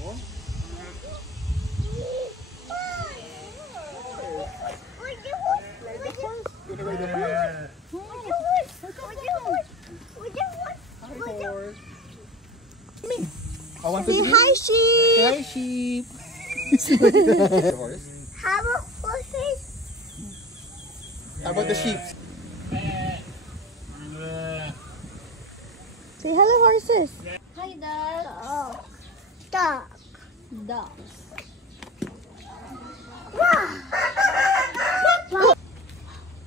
Say hi, sheep! Hi, sheep! How about horses? How about the sheep? Say hello, horses! Hi, ducks. Dog. Ducks.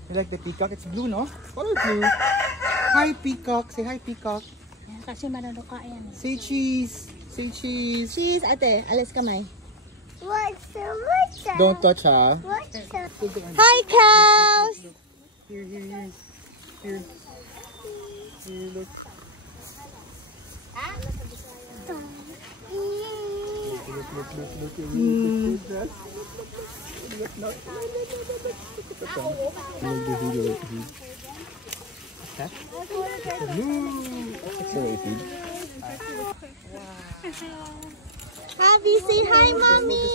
You like the peacock? It's blue, no? Color blue. Hi, peacock. Say hi, peacock. Kasi manunuka yan. Say cheese. Say cheese. Cheese, ate. Alis kamay. What's the Don't touch, ha? Hi, cows! Here. Here, look. Abby, say hi, mommy!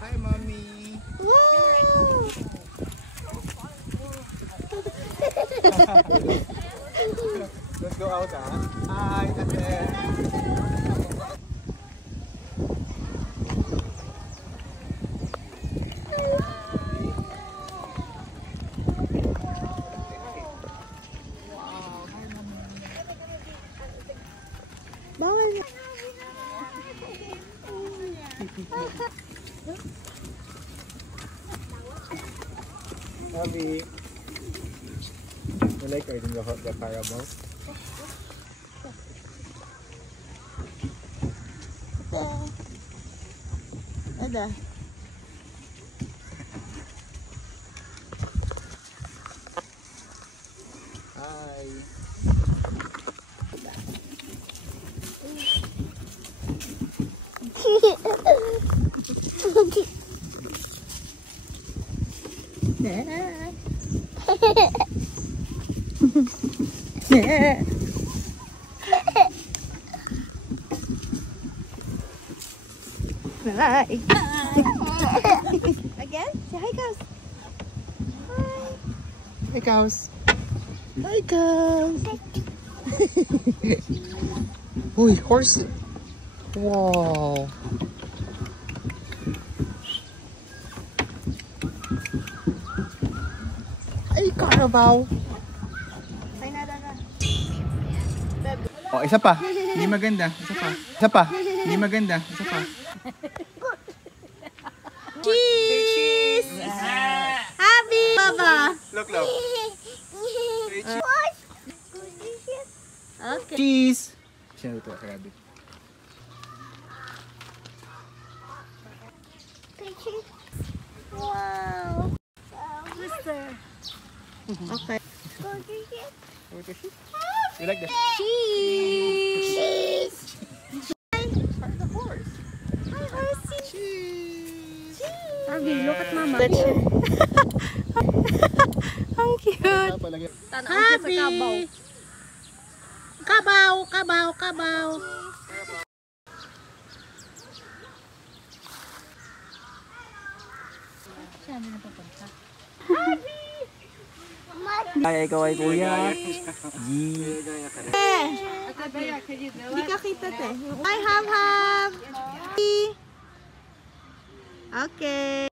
Hi, mommy. Wow! Let's go out, Hi, ate. Bawal na. Abby. You like riding the carabao? Ada. Hi. Hi. Again? Say hi, cows. Hi, cows. Hi, cows. Uy, horse. Wow. Ay, carabao. Say na, na. Oh, isa pa. Hindi maganda. Isa pa. Isa pa. Hindi maganda. Isa pa. Cheese! Abby! Baba! Look, look. Okay. Cheese! Siya ito, rabbit. Wow! Okay. You like the Cheese! the horse? Hi, horsey! Cheese! Abby, look at mama. Ang cute! Tanaw siya sa kabaw. Kabaw! Kabaw! Kabaw! Siya na napapunta. Ay, ikaw ay kuya. Hindi ka kita, te. Hi, Ham Ham! Okay.